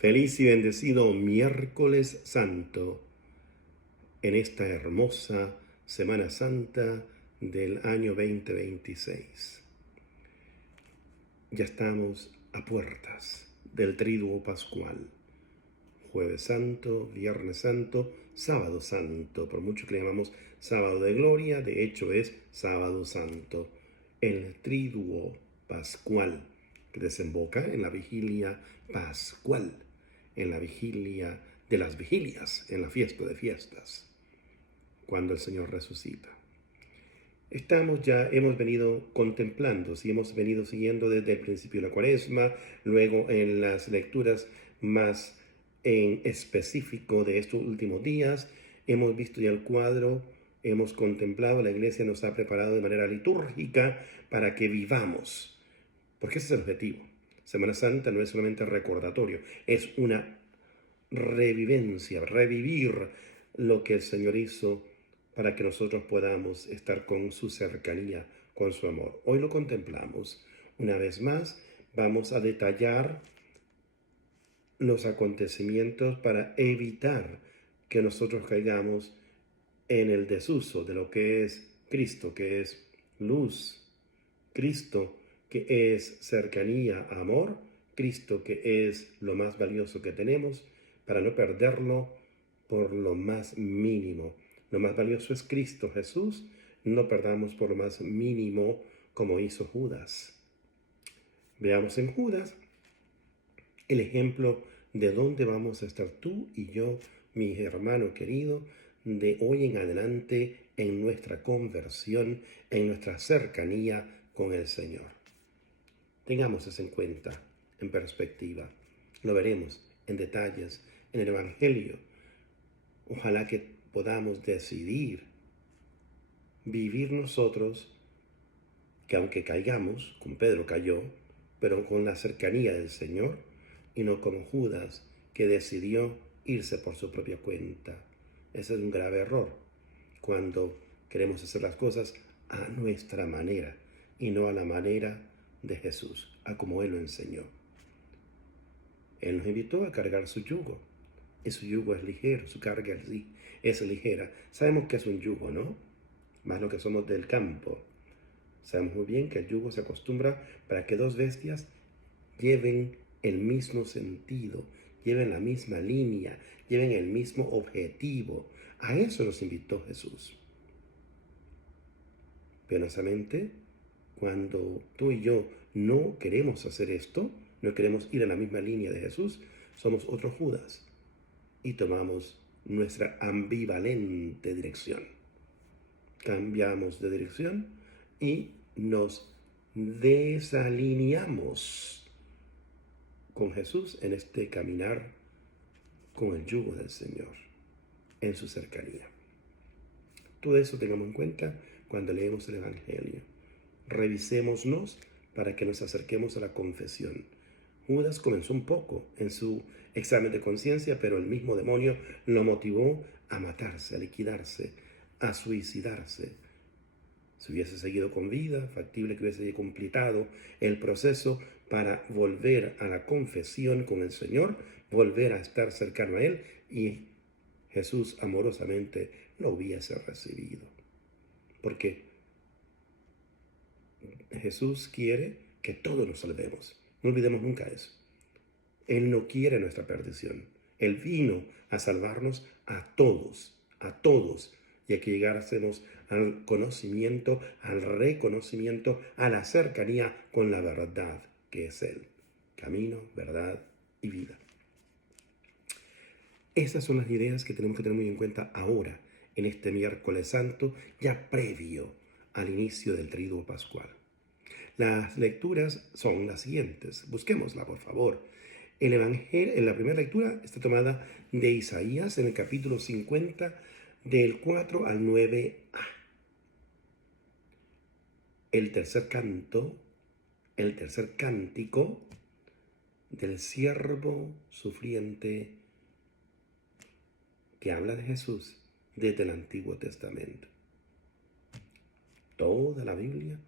Feliz y bendecido miércoles santo en esta hermosa Semana Santa del año 2026. Ya estamos a puertas del Triduo Pascual. Jueves Santo, Viernes Santo, Sábado Santo, por mucho que le llamamos Sábado de Gloria, de hecho es Sábado Santo. El Triduo Pascual, que desemboca en la vigilia pascual, en la vigilia de las vigilias, en la fiesta de fiestas, cuando el Señor resucita. Hemos venido contemplando, hemos venido siguiendo desde el principio de la Cuaresma, luego en las lecturas más en específico de estos últimos días, hemos visto ya el cuadro, hemos contemplado, la Iglesia nos ha preparado de manera litúrgica para que vivamos, porque ese es el objetivo. Semana Santa no es solamente recordatorio, es una revivencia, revivir lo que el Señor hizo para que nosotros podamos estar con su cercanía, con su amor. Hoy lo contemplamos. Una vez más, vamos a detallar los acontecimientos para evitar que nosotros caigamos en el desuso de lo que es Cristo, que es luz, Cristo, que es cercanía, amor, Cristo, que es lo más valioso que tenemos, para no perderlo por lo más mínimo. Lo más valioso es Cristo Jesús, no perdamos por lo más mínimo como hizo Judas. Veamos en Judas el ejemplo de dónde vamos a estar tú y yo, mi hermano querido, de hoy en adelante en nuestra conversión, en nuestra cercanía con el Señor. Tengamos eso en cuenta, en perspectiva. Lo veremos en detalles en el Evangelio. Ojalá que podamos decidir vivir nosotros, que aunque caigamos, como Pedro cayó, pero con la cercanía del Señor, y no como Judas, que decidió irse por su propia cuenta. Ese es un grave error, cuando queremos hacer las cosas a nuestra manera, y no a la manera de Jesús, a como Él lo enseñó. Él nos invitó a cargar su yugo, y su yugo es ligero, su carga es ligera. Sabemos que es un yugo, ¿no? Más lo que somos del campo. Sabemos muy bien que el yugo se acostumbra para que dos bestias lleven el mismo sentido, lleven la misma línea, lleven el mismo objetivo. A eso nos invitó Jesús. Penosamente, cuando tú y yo no queremos hacer esto, no queremos ir a la misma línea de Jesús, somos otro Judas y tomamos nuestra ambivalente dirección. Cambiamos de dirección y nos desalineamos con Jesús en este caminar con el yugo del Señor, en su cercanía. Todo eso tengamos en cuenta cuando leemos el Evangelio. Revisémonos para que nos acerquemos a la confesión. Judas comenzó un poco en su examen de conciencia, pero el mismo demonio lo motivó a matarse, a liquidarse, a suicidarse. Si hubiese seguido con vida, factible que hubiese completado el proceso para volver a la confesión con el Señor, volver a estar cercano a Él, y Jesús amorosamente lo hubiese recibido. Porque Jesús quiere que todos nos salvemos. No olvidemos nunca eso. Él no quiere nuestra perdición. Él vino a salvarnos a todos, y a que llegásemos al conocimiento, al reconocimiento, a la cercanía con la verdad, que es Él. Camino, verdad y vida. Estas son las ideas que tenemos que tener muy en cuenta ahora, en este miércoles santo, ya previo al inicio del Triduo Pascual. Las lecturas son las siguientes. Busquémosla, por favor. El Evangelio, en la primera lectura, está tomada de Isaías, en el capítulo 50, del 4 al 9a. El tercer cántico del siervo sufriente que habla de Jesús desde el Antiguo Testamento. Toda la Biblia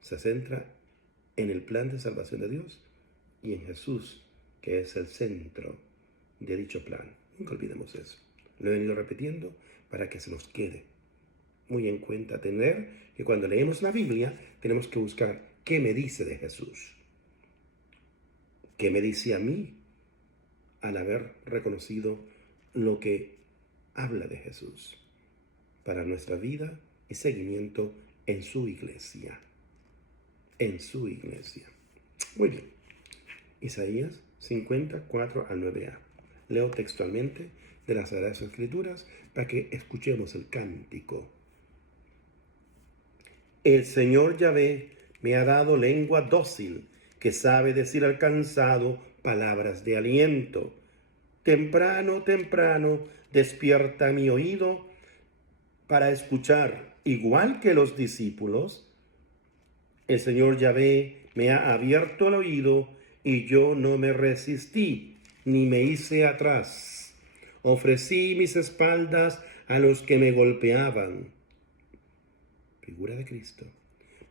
se centra en el plan de salvación de Dios y en Jesús que es el centro de dicho plan. Nunca olvidemos eso. Lo he venido repitiendo para que se nos quede muy en cuenta tener que cuando leemos la Biblia tenemos que buscar qué me dice de Jesús. ¿Qué me dice a mí al haber reconocido lo que habla de Jesús para nuestra vida y seguimiento en su iglesia? En su iglesia. Muy bien. Isaías 54 al 9a. Leo textualmente de las Sagradas Escrituras para que escuchemos el cántico. El Señor Yahvé me ha dado lengua dócil, que sabe decir al cansado palabras de aliento. Temprano, temprano, despierta mi oído para escuchar, igual que los discípulos. El Señor Yahvé me ha abierto el oído y yo no me resistí, ni me hice atrás. Ofrecí mis espaldas a los que me golpeaban. Figura de Cristo.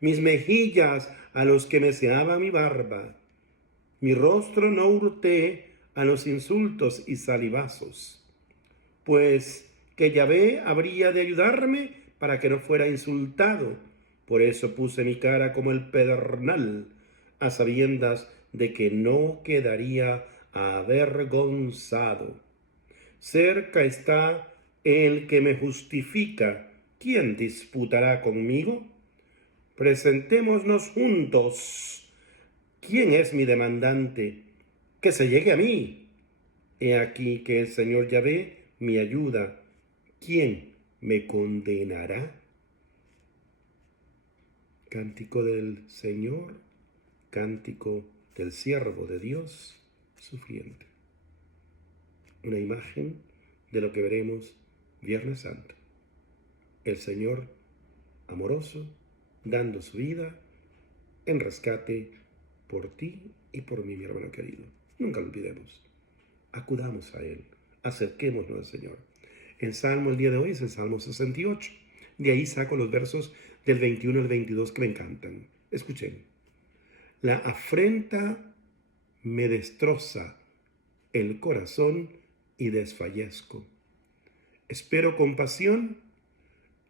Mis mejillas a los que meseaban mi barba. Mi rostro no hurté a los insultos y salivazos. Pues que Yahvé habría de ayudarme para que no fuera insultado. Por eso puse mi cara como el pedernal, a sabiendas de que no quedaría avergonzado. Cerca está el que me justifica. ¿Quién disputará conmigo? Presentémonos juntos. ¿Quién es mi demandante? Que se llegue a mí. He aquí que el Señor Yahvé me ayuda. ¿Quién me condenará? Cántico del Señor, cántico del siervo de Dios sufriente. Una imagen de lo que veremos Viernes Santo. El Señor amoroso, dando su vida en rescate por ti y por mí, mi hermano querido. Nunca lo olvidemos. Acudamos a Él, acerquémonos al Señor. El Salmo el día de hoy es el Salmo 68. De ahí saco los versos del 21 al 22 que me encantan. Escuchen. La afrenta me destroza el corazón y desfallezco. Espero compasión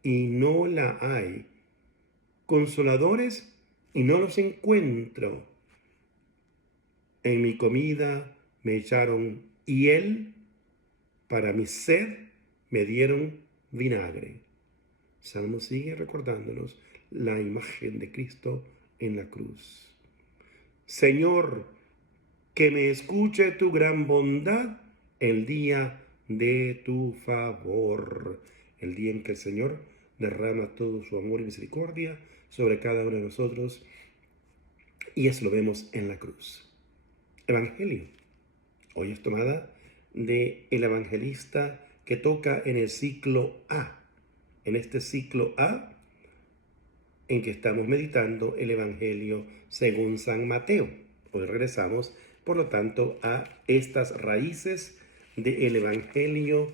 y no la hay. Consoladores y no los encuentro. En mi comida me echaron hiel, para mi sed me dieron vinagre. Salmo sigue recordándonos la imagen de Cristo en la cruz. Señor, que me escuche tu gran bondad el día de tu favor. El día en que el Señor derrama todo su amor y misericordia sobre cada uno de nosotros. Y eso lo vemos en la cruz. Evangelio. Hoy es tomada del evangelista que toca en el ciclo A. En este ciclo A, en que estamos meditando el Evangelio según San Mateo. Hoy regresamos, por lo tanto, a estas raíces del Evangelio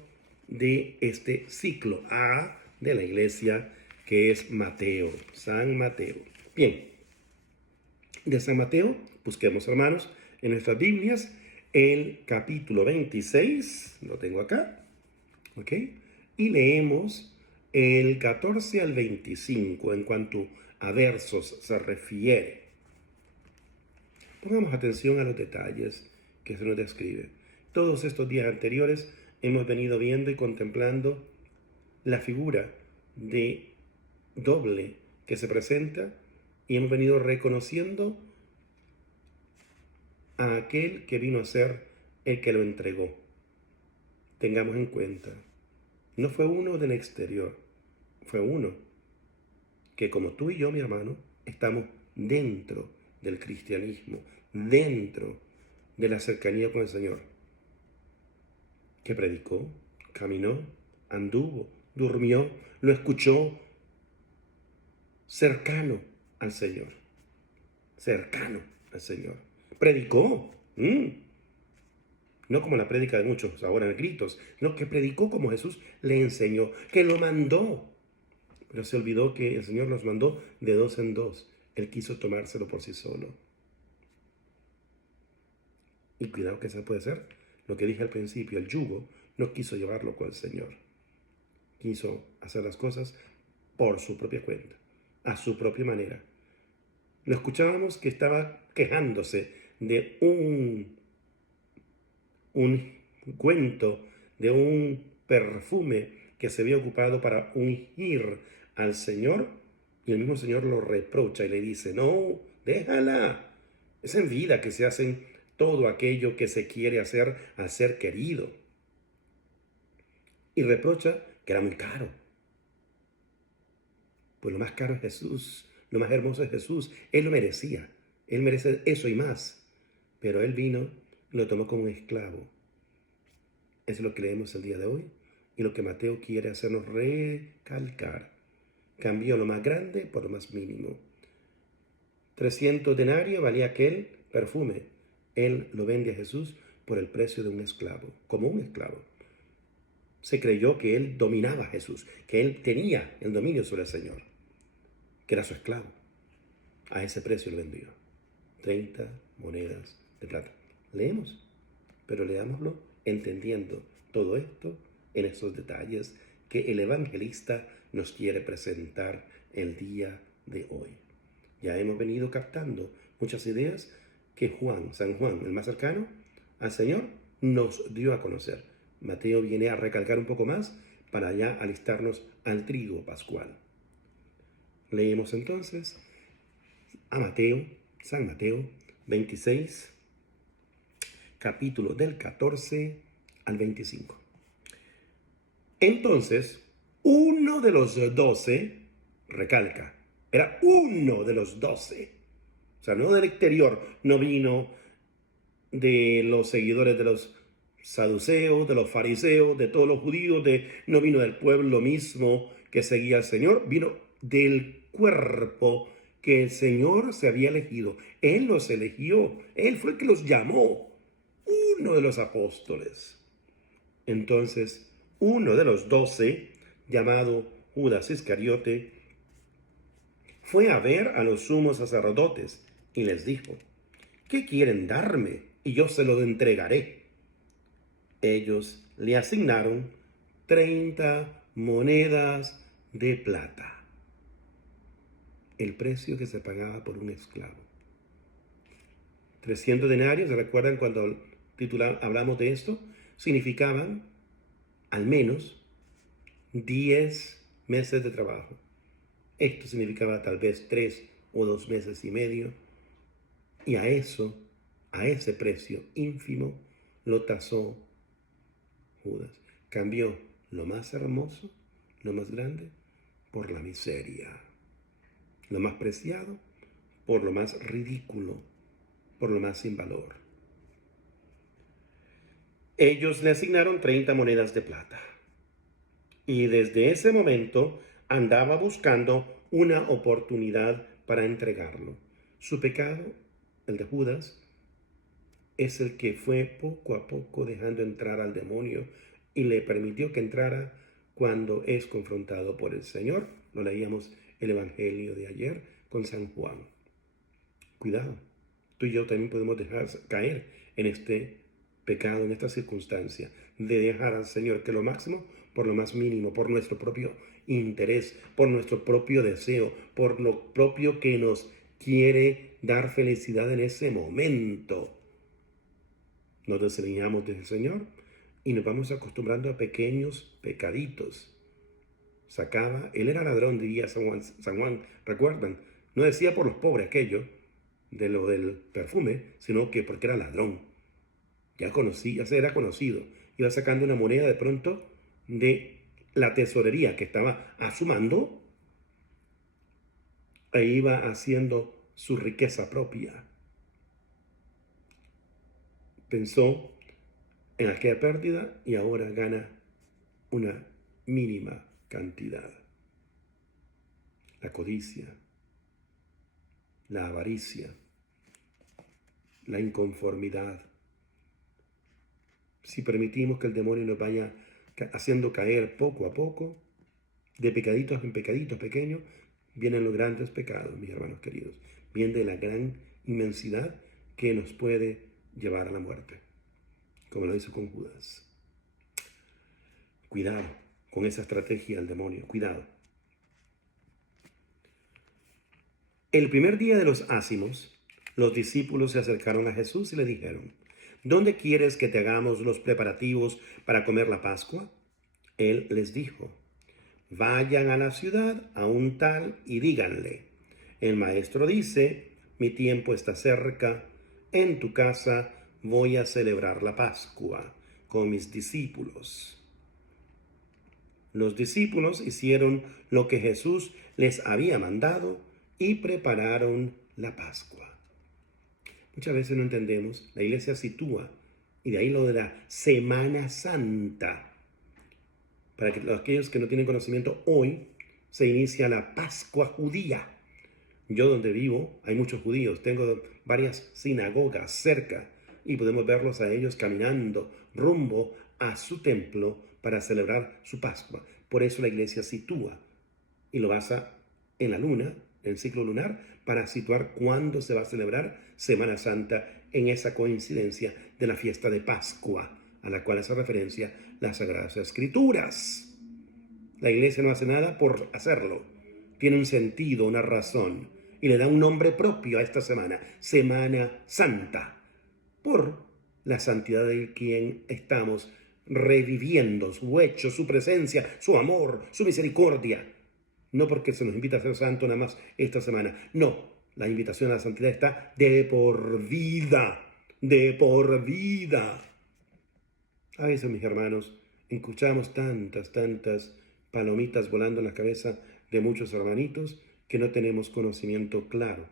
de este ciclo A de la iglesia, que es Mateo, San Mateo. Bien, de San Mateo, busquemos, hermanos, en nuestras Biblias, el capítulo 26, lo tengo acá, ¿ok? Y leemos el 14 al 25 en cuanto a versos se refiere. Pongamos atención a los detalles que se nos describe. Todos estos días anteriores hemos venido viendo y contemplando la figura de doble que se presenta y hemos venido reconociendo a aquel que vino a ser el que lo entregó. Tengamos en cuenta, no fue uno del exterior, fue uno que, como tú y yo, mi hermano, estamos dentro del cristianismo, dentro de la cercanía con el Señor, que predicó, caminó, anduvo, durmió, lo escuchó, cercano al Señor, predicó, no como la prédica de muchos ahora en gritos, no, que predicó como Jesús le enseñó, que lo mandó. Pero se olvidó que el Señor los mandó de dos en dos. Él quiso tomárselo por sí solo. Y cuidado que esa puede ser lo que dije al principio, el yugo no quiso llevarlo con el Señor. Quiso hacer las cosas por su propia cuenta, a su propia manera. Lo escuchábamos que estaba quejándose de un cuento, de un perfume que se había ocupado para ungir al Señor, y el mismo Señor lo reprocha y le dice, no, déjala. Es en vida que se hacen todo aquello que se quiere hacer al ser querido. Y reprocha que era muy caro. Pues lo más caro es Jesús, lo más hermoso es Jesús. Él lo merecía, Él merece eso y más. Pero Él vino y lo tomó como un esclavo. Es lo que leemos el día de hoy y lo que Mateo quiere hacernos recalcar. Cambió lo más grande por lo más mínimo. 300 denarios valía aquel perfume. Él lo vende a Jesús por el precio de un esclavo, como un esclavo. Se creyó que él dominaba a Jesús, que él tenía el dominio sobre el Señor, que era su esclavo. A ese precio lo vendió. 30 monedas de plata. Leemos, pero leámoslo entendiendo todo esto en esos detalles que el evangelista nos quiere presentar el día de hoy. Ya hemos venido captando muchas ideas que San Juan, el más cercano al Señor, nos dio a conocer. Mateo viene a recalcar un poco más para ya alistarnos al triduo pascual. Leemos entonces a San Mateo 26, capítulo del 14 al 25. Entonces, uno de los 12, recalca, era uno de los 12, o sea, no del exterior, no vino de los seguidores de los saduceos, de los fariseos, de todos los judíos, no vino del pueblo mismo que seguía al Señor, vino del cuerpo que el Señor se había elegido. Él los eligió, Él fue el que los llamó, uno de los apóstoles. Entonces, uno de los 12, llamado Judas Iscariote, fue a ver a los sumos sacerdotes y les dijo, ¿qué quieren darme? Y yo se lo entregaré. Ellos le asignaron 30 monedas de plata, el precio que se pagaba por un esclavo. 300 denarios, ¿se recuerdan cuando hablamos de esto? Significaban al menos 10 meses de trabajo. Esto significaba tal vez 3 o 2 meses y medio. Y a ese precio ínfimo, lo tasó Judas. Cambió lo más hermoso, lo más grande, por la miseria. Lo más preciado por lo más ridículo, por lo más sin valor. Ellos le asignaron 30 monedas de plata. Y desde ese momento andaba buscando una oportunidad para entregarlo. Su pecado, el de Judas, es el que fue poco a poco dejando entrar al demonio y le permitió que entrara cuando es confrontado por el Señor. Lo leíamos el Evangelio de ayer con San Juan. Cuidado, tú y yo también podemos dejar caer en este pecado, en esta circunstancia, de dejar al Señor que lo máximo por lo más mínimo, por nuestro propio interés, por nuestro propio deseo, por lo propio que nos quiere dar felicidad en ese momento. Nos desalineamos del Señor y nos vamos acostumbrando a pequeños pecaditos. Él era ladrón, diría San Juan, ¿recuerdan? No decía por los pobres aquello de lo del perfume, sino que porque era ladrón. Ya se era conocido. Iba sacando una moneda de pronto de la tesorería que estaba a su mando e iba haciendo su riqueza propia. Pensó en aquella pérdida y ahora gana una mínima cantidad. La codicia, la avaricia, la inconformidad. Si permitimos que el demonio nos vaya haciendo caer poco a poco, de pecaditos en pecaditos pequeños, vienen los grandes pecados, mis hermanos queridos. Viene de la gran inmensidad que nos puede llevar a la muerte, como lo hizo con Judas. Cuidado con esa estrategia del demonio, cuidado. El primer día de los ácimos, los discípulos se acercaron a Jesús y le dijeron: ¿Dónde quieres que te hagamos los preparativos para comer la Pascua? Él les dijo: Vayan a la ciudad a un tal y díganle: el maestro dice, mi tiempo está cerca, en tu casa voy a celebrar la Pascua con mis discípulos. Los discípulos hicieron lo que Jesús les había mandado y prepararon la Pascua. Muchas veces no entendemos, la iglesia sitúa, y de ahí lo de la Semana Santa. Para aquellos que no tienen conocimiento, hoy se inicia la Pascua judía. Yo donde vivo hay muchos judíos, tengo varias sinagogas cerca y podemos verlos a ellos caminando rumbo a su templo para celebrar su Pascua. Por eso la iglesia sitúa y lo basa en la luna, en el ciclo lunar, para situar cuándo se va a celebrar Semana Santa en esa coincidencia de la fiesta de Pascua, a la cual hace referencia las Sagradas Escrituras. La iglesia no hace nada por hacerlo. Tiene un sentido, una razón, y le da un nombre propio a esta semana, Semana Santa, por la santidad de quien estamos reviviendo, su hecho, su presencia, su amor, su misericordia. No porque se nos invita a ser santo nada más esta semana. No, la invitación a la santidad está de por vida, de por vida. A veces, mis hermanos, escuchamos tantas palomitas volando en la cabeza de muchos hermanitos que no tenemos conocimiento claro.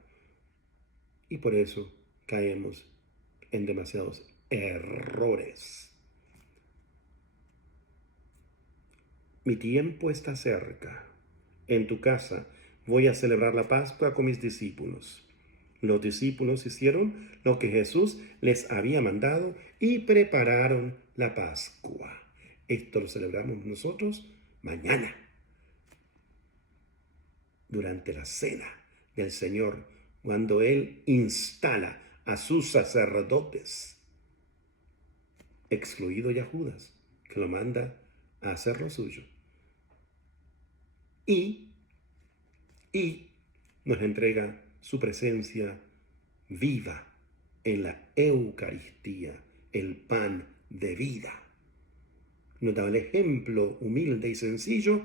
Y por eso caemos en demasiados errores. Mi tiempo está cerca. En tu casa voy a celebrar la Pascua con mis discípulos. Los discípulos hicieron lo que Jesús les había mandado y prepararon la Pascua. Esto lo celebramos nosotros mañana, durante la cena del Señor, cuando Él instala a sus sacerdotes, excluido ya Judas, que lo manda a hacer lo suyo. Y nos entrega su presencia viva en la Eucaristía, el pan de vida. Nos da el ejemplo humilde y sencillo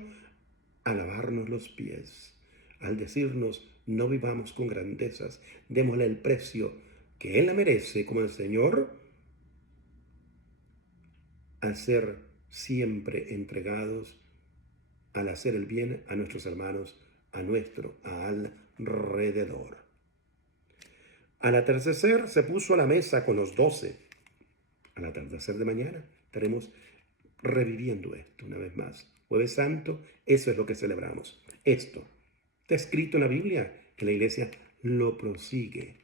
a lavarnos los pies, al decirnos: no vivamos con grandezas, démosle el precio que Él la merece como el Señor, a ser siempre entregados al hacer el bien a nuestros hermanos, a nuestro alrededor. Al atardecer se puso a la mesa con los 12. Al atardecer de mañana estaremos reviviendo esto una vez más. Jueves Santo, eso es lo que celebramos. Esto está escrito en la Biblia, que la iglesia lo prosigue.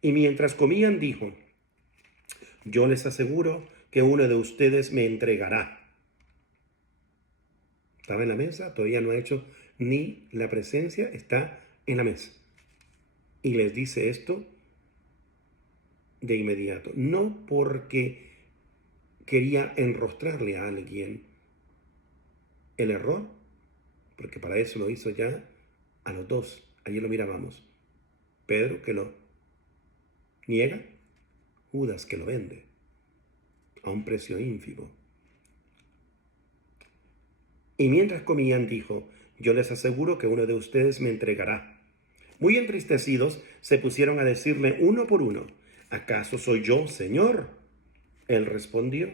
Y mientras comían dijo: yo les aseguro que uno de ustedes me entregará. Estaba en la mesa, todavía no ha hecho ni la presencia, está en la mesa. Y les dice esto de inmediato, no porque quería enrostrarle a alguien el error, porque para eso lo hizo ya a los dos. Ayer lo mirábamos. Pedro, que lo niega, Judas, que lo vende a un precio ínfimo. Y mientras comían dijo: yo les aseguro que uno de ustedes me entregará. Muy entristecidos se pusieron a decirle uno por uno: ¿acaso soy yo, Señor? Él respondió: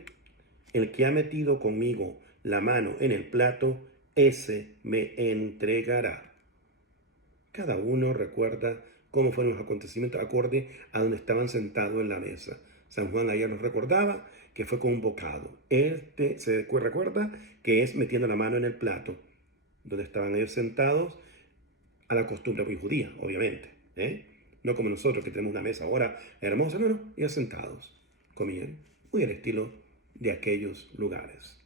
el que ha metido conmigo la mano en el plato, ese me entregará. Cada uno recuerda cómo fueron los acontecimientos acorde a donde estaban sentados en la mesa. San Juan ayer nos recordaba que fue con un bocado. Se recuerda que es metiendo la mano en el plato, donde estaban ellos sentados a la costumbre muy judía, obviamente. No como nosotros que tenemos una mesa ahora hermosa, no, ellos sentados comían, muy al estilo de aquellos lugares.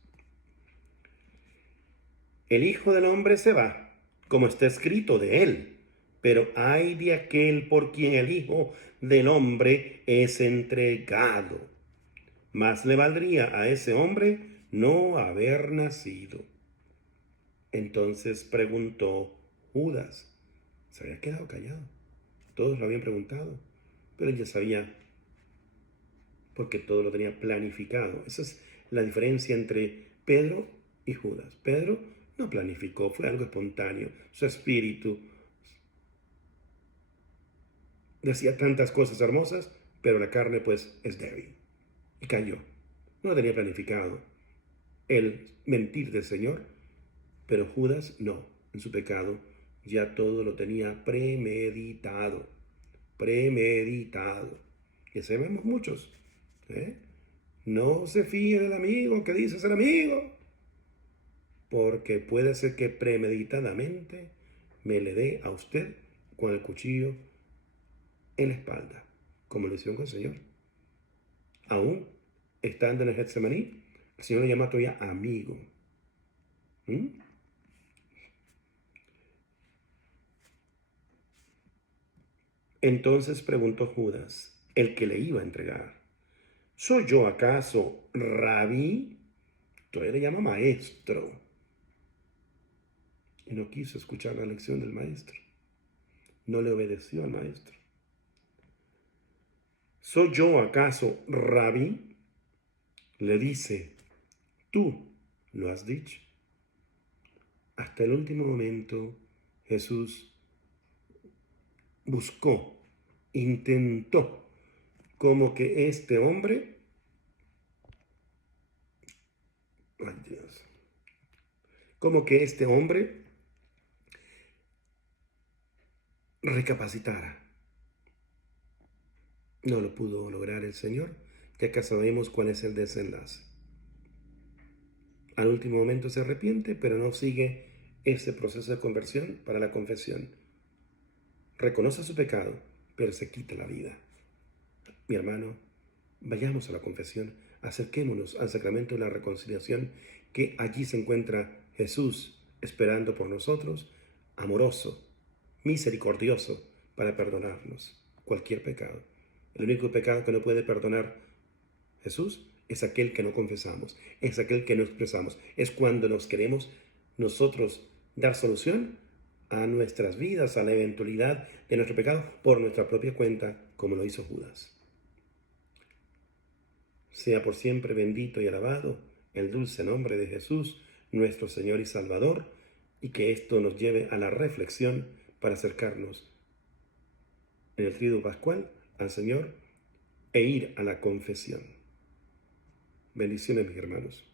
El Hijo del Hombre se va, como está escrito de él, Pero ay de aquel por quien el Hijo del Hombre es entregado. Más le valdría a ese hombre no haber nacido. Entonces preguntó Judas. Se había quedado callado. Todos lo habían preguntado, pero él ya sabía porque todo lo tenía planificado. Esa es la diferencia entre Pedro y Judas. Pedro no planificó, fue algo espontáneo. Su espíritu decía tantas cosas hermosas, pero la carne pues es débil. Y cayó. No lo tenía planificado el mentir del Señor, pero Judas no. En su pecado ya todo lo tenía premeditado. Premeditado. Que sabemos muchos. ¿eh? No se fíe del amigo que dice ser amigo, porque puede ser que premeditadamente me le dé a usted con el cuchillo en la espalda, como lo hicieron con el Señor. Aún estando en el Getsemaní, el Señor le llama todavía amigo. ¿Mm? Entonces preguntó Judas, el que le iba a entregar, ¿soy yo acaso rabí? Todavía le llama maestro. Y no quiso escuchar la lección del maestro. No le obedeció al maestro. ¿Soy yo acaso rabí? Le dice, tú lo has dicho. Hasta el último momento Jesús buscó, intentó, como que este hombre, ay Dios, como que este hombre recapacitara. No lo pudo lograr el Señor, que acá sabemos cuál es el desenlace. Al último momento se arrepiente, pero no sigue ese proceso de conversión para la confesión. Reconoce su pecado, pero se quita la vida. Mi hermano, vayamos a la confesión, acerquémonos al sacramento de la reconciliación, que allí se encuentra Jesús esperando por nosotros, amoroso, misericordioso, para perdonarnos cualquier pecado. El único pecado que no puede perdonar Jesús es aquel que no confesamos, es aquel que no expresamos, es cuando nos queremos nosotros dar solución a nuestras vidas, a la eventualidad de nuestro pecado por nuestra propia cuenta, como lo hizo Judas. Sea por siempre bendito y alabado el dulce nombre de Jesús, nuestro Señor y Salvador, y que esto nos lleve a la reflexión para acercarnos en el Tríodo Pascual al Señor e ir a la confesión. Bendiciones, mis hermanos.